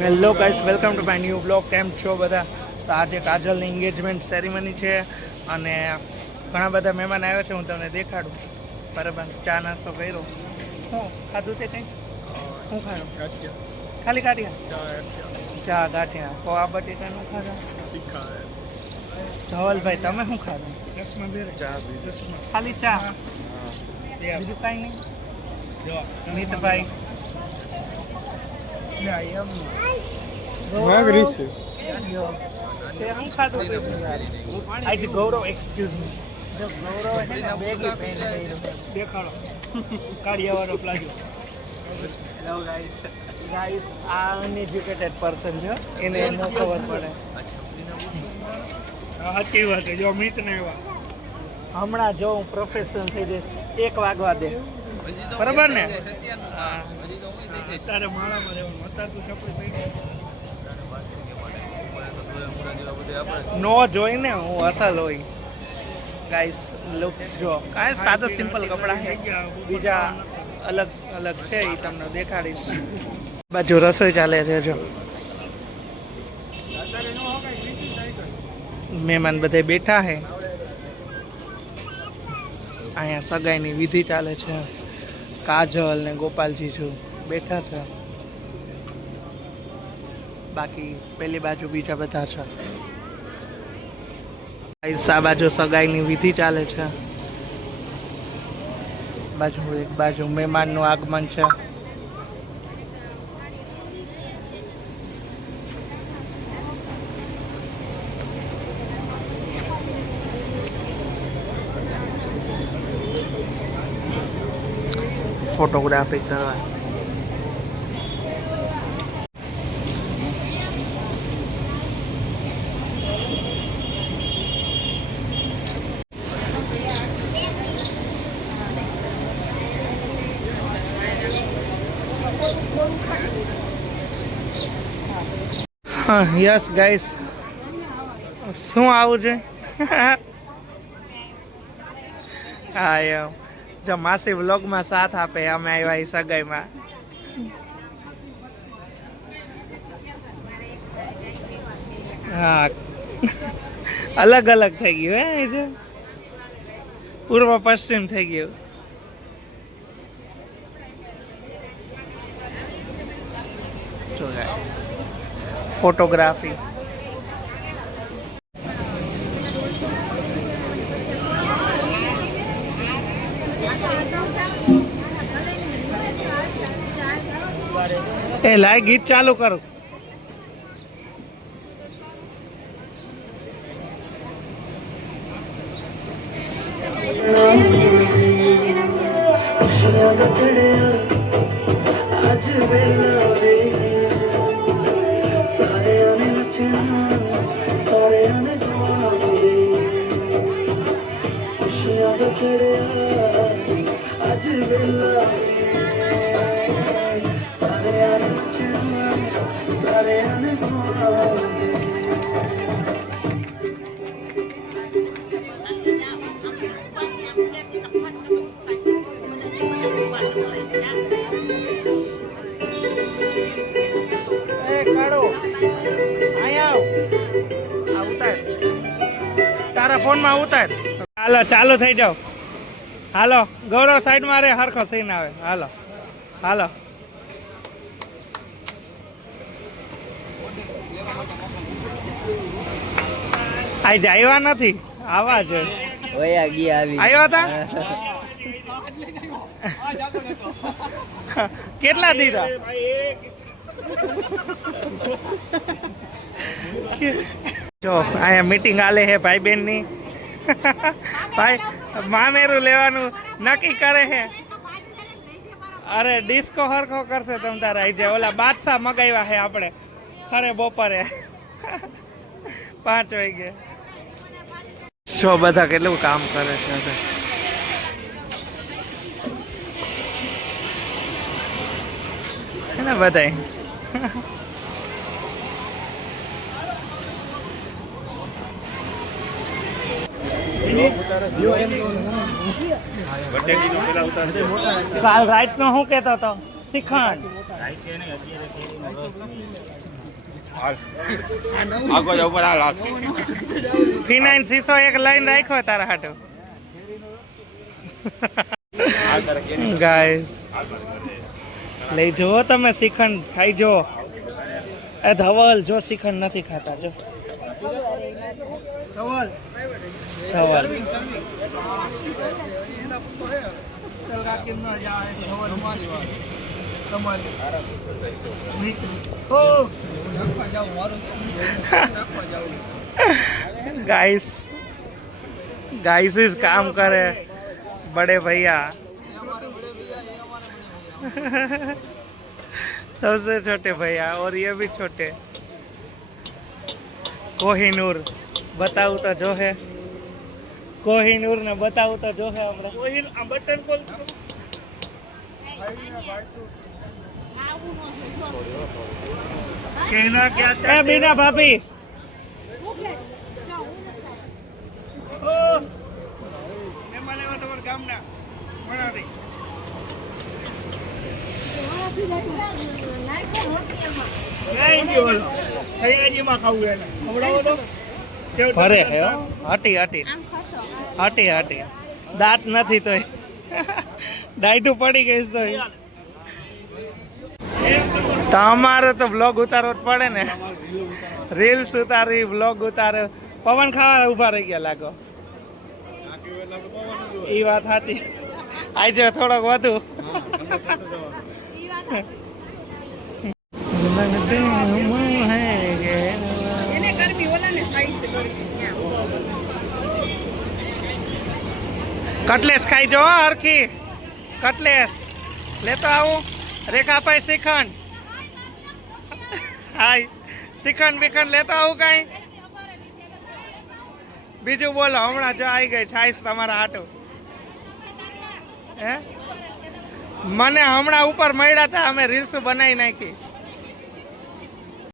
Hello guys, welcome to my new blog. કેમ છો બધા? તો આજે કાજલની એન્ગેજમેન્ટ સેરેમની છે અને ઘણા બધા મહેમાન આવ્યા છે. હું તમને દેખાડું. બરાબર, ચા નાસ્તો કર્યો. શું ખાધું તે કંઈ? શું ખાધું? ખાલી ગાંઠિયા? ચા ગાંઠિયા. તો આ બટેટાનું ખાધા? ધવલભાઈ, તમે શું ખાધું? ખાલી ચા, બીજું કાંઈ નહીં? મિતભાઈ ગૌરવ, એક્સક્યુઝ મી, ગૌરવ દેખાડો કાઢિયાવાળો પ્લાઝો. હેલો ગાઈસ, આ અનએજ્યુકેટેડ પર્સન છે, એને ન ખબર પડે. સાચી વાત છે. જો મિત ને એવા હમણાં જો હું પ્રોફેશનલ થઈ જઈશ, 1 વાગવા દે, બરાબર ને? તારે માળામાં રહેવાનું. અત્યારે તું ચપડી પડી નો જોઈને હું અસલ હોય. ગાઈસ લુક જો, કાંઈ સાદા સિમ્પલ કપડાં છે, બીજા અલગ અલગ છે, એ તમને દેખાડીશ. બાજુ રસોઈ ચાલે છે. જો મહેમાન બધા બેઠા છે. અહીંયા સગાઈની વિધિ ચાલે છે. કાજલ ને ગોપાલજી જો બેઠા છે. બાકી પેલી બાજુ બીજા બધા છે. આ બાજુ સગાઈની વિધિ ચાલે છે. એક બાજુ મહેમાનનું આગમન છે. ફોટોગ્રાફી કરવા. યસ ગાઈસ, શું આવું છે? હા એમ જો માસી વ્લોગમાં સાથ આપે. અમે આવ્યા એ સગાઈમાં. હા અલગ અલગ થઈ ગયું હે, જો પૂર્વ પશ્ચિમ થઈ ગયું. ફોટોગ્રાફી. એ લાય ગીત ચાલુ કરો. તારા ફોનમાં ઉતાર. હાલો ચાલુ થઈ જાવ. હાલો ગૌરવ સાઈડમાં રે, હરખો સીન આવે. હાલો હાલો. આજે આવ્યા નથી, આવા જ આવ્યા હતા. કેટલા દીધા? જો અહીંયા મીટિંગ હાલે છે ભાઈ બહેન ની. ભાઈ મામેરું લેવાનું નક્કી કરે છે. અરે ડિસ્કો હરખો કરશે તમ તારે. આવી જાય ઓલા બાદશાહ મગાવ્યા છે આપણે ખરે બપોરે 5 વાગે. જો બધા કેટલું કામ કરે છે. ને બધાય કાલ રાત નો શું કેતો હતો? શ્રીખંડ ફિનાઇન શીશો એક લાઈન રાખ્યો તારા હાટો ગાઈસ લઈ જુઓ તમે શ્રીખંડ ખાઈ જો એ ધવલ જો શ્રીખંડ નથી ખાતા જો ધવલ गाइस इस काम करे बड़े भैया सबसे छोटे भैया और ये भी छोटे कोहिनूर बताऊ तो जो है कोहिनूर ने बताऊ तो जो है हमरा बटन खोल कहना क्या है बीना भाभी ફરે હે હટી હટી હટી હટી દાંત નથી તોય ડાયટું પડી ગઈ તો તમારે તો બ્લોગ ઉતારવો જ પડે ને રીલ્સ ઉતારી બ્લોગ ઉતારે પવન ખાવા ઉભા રહી ગયા લાગો એ વાત સાચી આજે થોડોક વધુ કટલેસ ખાઈ જો હરખી કટલેસ લેતો આવું રેખા ભાઈ શ્રીખંડ હાય શ્રીખંડ બીખંડ લેતો આવું કઈ બીજું બોલો હમણાં જો આવી ગઈ છાઈશ તમારા હાટું હે મને હમણાં ઉપર મળ્યા હતા અમે રીલ્સ બનાવી નાખી